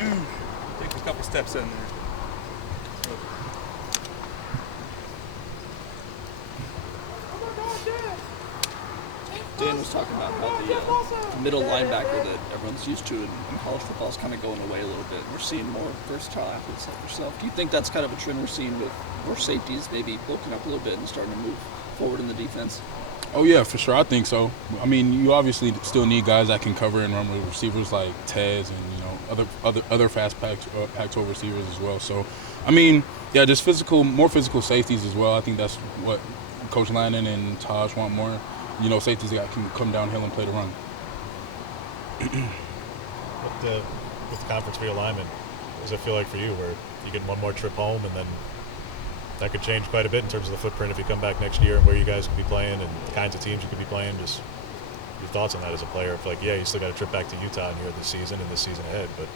Take a couple steps in there. Dan was talking about how the middle linebacker that everyone's used to in college football is kind of going away a little bit. We're seeing more versatile athletes like yourself. Do you think that's kind of a trend we're seeing with more safeties maybe bulking up a little bit and starting to move forward in the defense? Oh yeah, for sure. I think so. I mean, you obviously still need guys that can cover and run with receivers like Tez and other fast Pac-12 receivers as well. So, I mean, yeah, just more physical safeties as well. I think that's what Coach Landon and Taj want more. Safeties that can come downhill and play the run. With the conference realignment, what does it feel like for you, where you get one more trip home and then that could change quite a bit in terms of the footprint if you come back next year and where you guys could be playing and the kinds of teams you could be playing? Just your thoughts on that as a player. If you still got a trip back to Utah here this season and this season ahead, but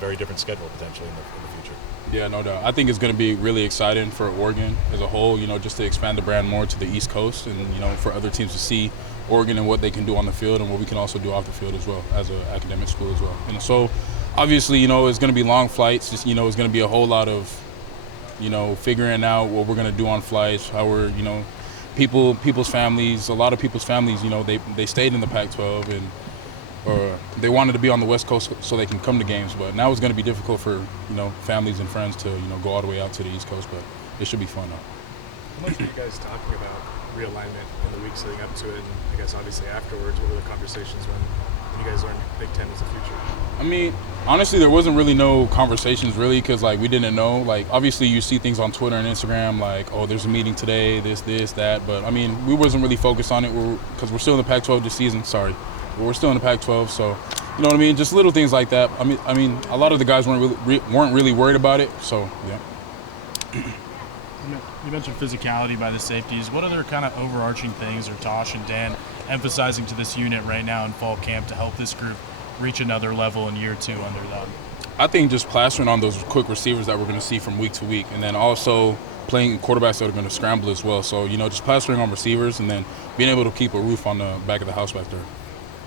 very different schedule potentially in the future. Yeah, no doubt. I think it's going to be really exciting for Oregon as a whole, just to expand the brand more to the East Coast and, for other teams to see Oregon and what they can do on the field and what we can also do off the field as well as an academic school as well. And so, obviously, it's going to be long flights. Just, it's going to be a whole lot of, figuring out what we're going to do on flights, how we're, people's families, a lot of people's families, they stayed in the Pac-12 or they wanted to be on the West Coast so they can come to games. But now it's going to be difficult for, families and friends to, go all the way out to the East Coast. But it should be fun, though. How much were you guys talking about realignment in the weeks leading up to it? And I guess obviously afterwards, what were the conversations when you guys learned Big Ten was the future? I mean, honestly, there wasn't really no conversations really because, we didn't know. Obviously, you see things on Twitter and Instagram oh, there's a meeting today, this, that. But, I mean, we wasn't really focused on it because we're still in the Pac-12 this season. Sorry. But we're still in the Pac-12, so, you know what I mean? Just little things like that. I mean, a lot of the guys weren't really worried about it, so, yeah. You mentioned physicality by the safeties. What other kind of overarching things are Tosh and Dan emphasizing to this unit right now in fall camp to help this group reach another level in year 2 under them? I think just plastering on those quick receivers that we're going to see from week to week, and then also playing quarterbacks that are going to scramble as well. So, just plastering on receivers and then being able to keep a roof on the back of the house back there.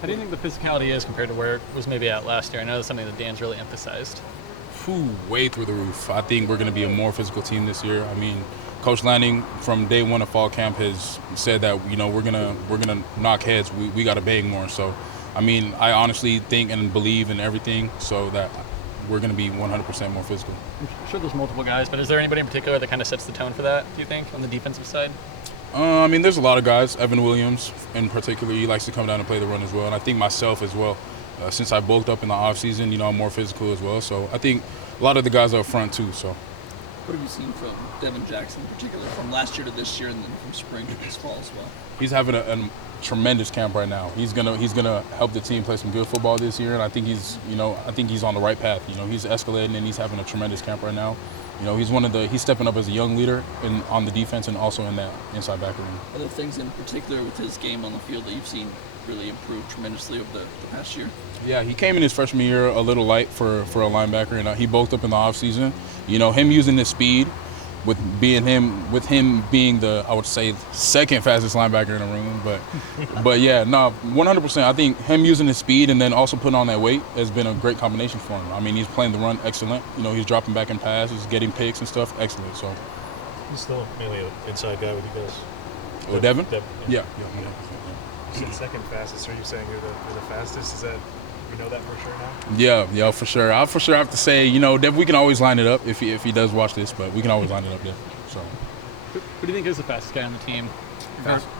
How do you think the physicality is compared to where it was maybe at last year? I know that's something that Dan's really emphasized. Way through the roof. I think we're going to be a more physical team this year. I mean, Coach Lanning from day one of fall camp has said that we're gonna knock heads. We got to bang more. So, I mean, I honestly think and believe in everything so that we're going to be 100% more physical. I'm sure there's multiple guys, but is there anybody in particular that kind of sets the tone for that, do you think, on the defensive side? I mean, there's a lot of guys. Evan Williams, in particular, he likes to come down and play the run as well. And I think myself as well. Since I bulked up in the offseason, I'm more physical as well. So I think a lot of the guys are up front too. So. What have you seen from Devin Jackson in particular, from last year to this year and then from spring to this fall as well? He's having a tremendous camp right now. He's gonna help the team play some good football this year, and I think he's on the right path. He's escalating and he's having a tremendous camp right now. He's stepping up as a young leader on the defense and also in that inside back room. Are there things in particular with his game on the field that you've seen really improve tremendously over the past year? Yeah, he came in his freshman year a little light for a linebacker, and he bulked up in the offseason. Him using his speed with him being the, I would say, second fastest linebacker in the room. But yeah, no, 100%. I think him using his speed and then also putting on that weight has been a great combination for him. I mean, he's playing the run excellent. He's dropping back in passes, getting picks and stuff, excellent. So He's still mainly an inside guy with you guys. Oh, Devin? Yeah. You said second fastest. Are you saying you're the fastest? Is that, we know that for sure now? Yeah, for sure. I for sure have to say, Dev, we can always line it up if he does watch this, but we can always line it up, yeah. So. Who do you think is the fastest guy on the team,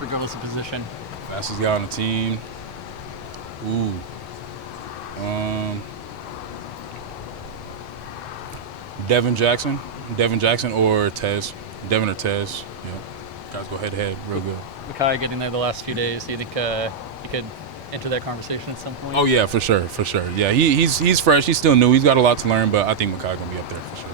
regardless of position? Fastest guy on the team? Ooh. Devin Jackson or Tez. Devin or Tez, yeah. Guys go head-to-head real good. Makai getting there the last few days, do you think he could enter that conversation at some point? Oh, yeah, for sure. Yeah, he's fresh. He's still new. He's got a lot to learn, but I think Makai going to be up there for sure.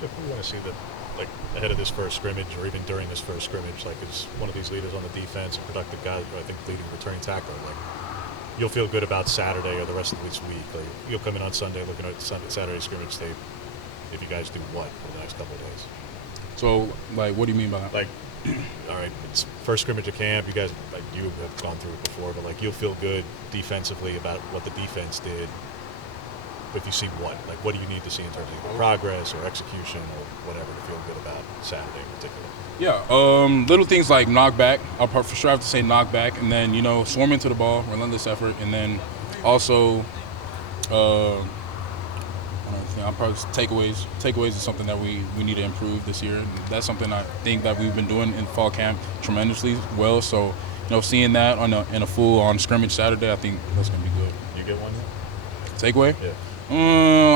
Jeff, we want to see that, ahead of this first scrimmage or even during this first scrimmage, as one of these leaders on the defense, a productive guy, I think leading returning tackler, you'll feel good about Saturday or the rest of this week. You'll come in on Sunday looking at Saturday scrimmage tape if you guys do what for the next couple of days. So, what do you mean by that? All right, it's first scrimmage of camp. You guys, you have gone through it before, but you'll feel good defensively about what the defense did if you see one, like what do you need to see in terms of either progress or execution or whatever to feel good about Saturday in particular? Yeah, little things like knockback. I'll for sure have to say knockback, and then swarm into the ball, relentless effort, and then also I'll probably takeaways. Takeaways is something that we need to improve this year. And that's something I think that we've been doing in fall camp tremendously well. So seeing that in a full on scrimmage Saturday, I think that's gonna be good. You get one? Takeaway? Yeah.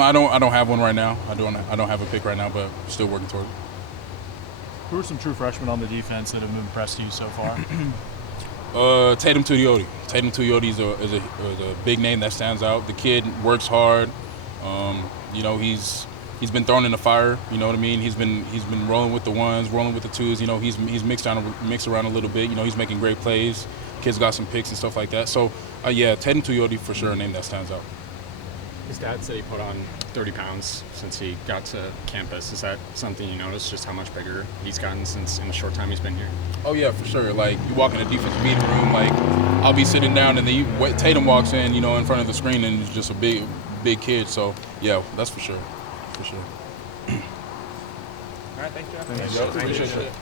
I don't have one right now. I don't have a pick right now, but still working toward it. Who are some true freshmen on the defense that have impressed you so far? Tatum Tuioti. Tatum Tuioti is a big name that stands out. The kid works hard. He's been thrown in the fire. You know what I mean? He's been rolling with the ones, rolling with the twos. He's mixed around a little bit. He's making great plays. Kid's got some picks and stuff like that. So Tatum Tuioti for sure a name that stands out. His dad said he put on 30 pounds since he got to campus. Is that something you noticed, just how much bigger he's gotten since in the short time he's been here? Oh, yeah, for sure. Like, you walk in a defensive meeting room, like, I'll be sitting down, and then Tatum walks in, in front of the screen, and he's just a big kid. So, yeah, that's for sure. For sure. All right, thanks, Jeff. Thanks. Appreciate it.